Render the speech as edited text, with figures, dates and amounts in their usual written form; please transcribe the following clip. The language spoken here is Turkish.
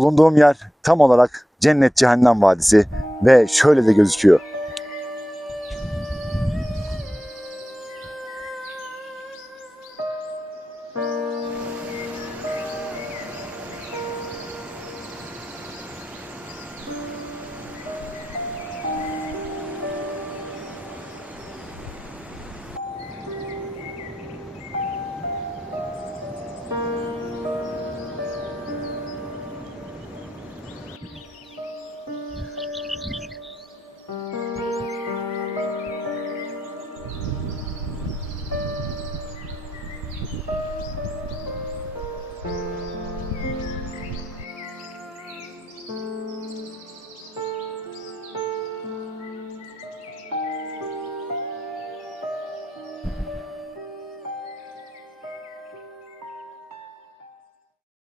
Bulunduğum yer tam olarak cennet cehennem vadisi ve şöyle de gözüküyor.